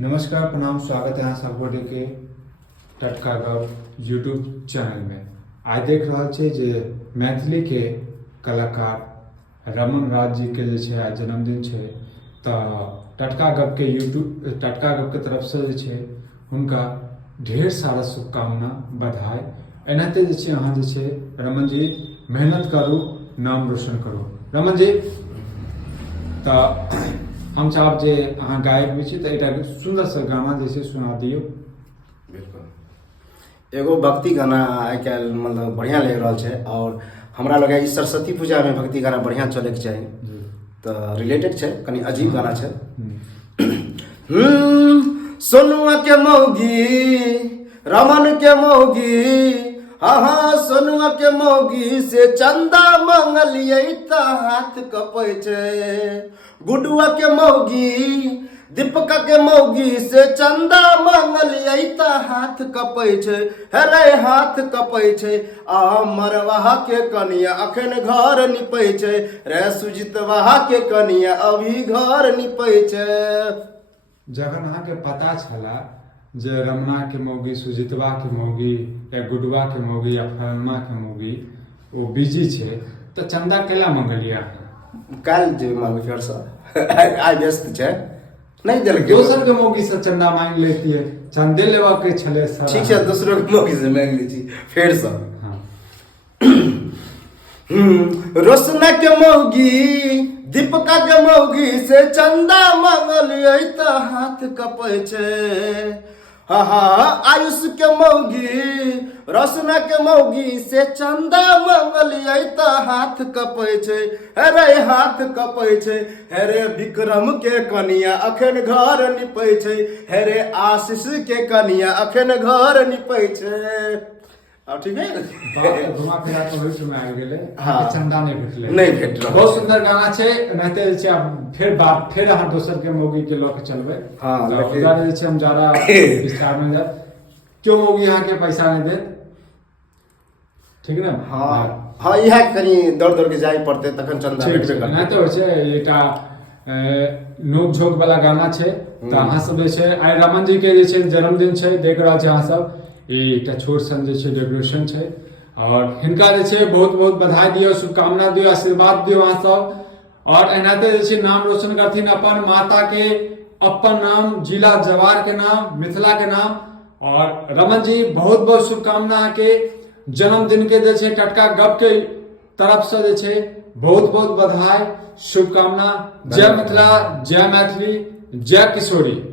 नमस्कार, प्रणाम, स्वागत है यहाँ सबगोटे के टटका गप यूट्यूब चैनल में। आज देख रहल छे जे मैथिली के कलाकार रमन राज जी के जे छे आज जन्मदिन छे, तो टटका गप के तरफ से जे छे हुनका ढेर सारा शुभकामना, बधाई। एनाहिते जे छे अहाँ जे छे रमन जी मेहनत करू, नाम रोशन करू। रमन जी, तो हम चाहब जे अहाँ गायक भी छी, तो एक सुंदर सा गाना जैसे सुना दियो। बिल्कुल, एगो भक्ति गाना आइ काल्हि मतलब बढ़िया लग रहा है। और हमरा लगे ई सरस्वती पूजा में भक्ति गाना बढ़िया चले के चाहिए। तो रिलेटेड है, कनी अजीब गाना है। सोनुआ के मौगी, रमन के मौगी, हाँ सोनुआ के मौगी से चंदा मंगलिए त हाथ कपै छे। गुडुआ के मौगी, दीपका के मौगी से चंदा मंगलिए त हाथ कपै छे। हेरे हाथ कपै छे। आ मरवाहा के कनिया अखन घर निपै छे। रे सुजितवाहा के कनिया अभी घर निपै छे। जखन अहाँ के पता छला जे रमना के मौगी, सुजितवा के मौगी या गुडवा के मौगी या फलनमा के मौगी वो बिजी छे, तो चंदा केला मंगलिया? काल जे मांग फेर से आइ व्यस्त छे, नहीं देलकै। दोसर के मौगी से चंदा मांग लेती है, चंदे लेवा के छले सर। ठीक है, दूसरों के मौगी से मांग ली छी फेर से। हाँ। रोशना के मौगी, दीपका के मौगी से चंदा मंगलिए त हाथ कपै छे। आयुष के मौगी, रोशना के मौगी से चंदा मंगलिए त हाथ कपै छे। हेरे हाथ कपै छे। हेरे विक्रम के कनिया अखन घर निपै छे। हेरे आशीष के कनिया अखन घर निपै छे। अब ठीक है, बात घुमा फिरा के होइत में आबि गेलै। हाँ। चंदा नहीं भेटले, नहीं भेट रहल। बहुत सुंदर गाना छे। एनाहिते जे छै आब फिर अहाँ दोसर के मौगी के लऽ के चलबै। हाँ, तो लेकिन- उधर जे छै हम ज्यादा विस्तार में जाब। क्यों मौगी अहाँ के पैसा नहीं देत? ठीक ना? हाँ इएह कनी दौड़ दौड़ के जाय पड़ते, तखन चंदा ठीक भेटबे छै। करतै। एनाहिते होइ छै, एकटा नोक झोंक वाला गाना छै। तो अहाँ सब जे छै आइ रमन जी के जे छै जन्मदिन छै, देख रहल छै अहाँ सब। एकटा छोट सन जे छै डेकोरेशन छै, और हिनका जे छै बहुत बहुत बधाई दियो, शुभकामना दियो, आशीर्वाद दियो अहाँ सब। और एनाहिते जे छै नाम रोशन करथिन अपन माता के, अपन नाम, जिला जवार के नाम, मिथिला के नाम। और रमन जी बहुत बहुत शुभकामना के जन्मदिन के जे छै टटका गप के तरफ से जे छै बहुत बहुत बधाई, शुभकामना। जय मिथिला, जय मैथिली, जय किशोरी।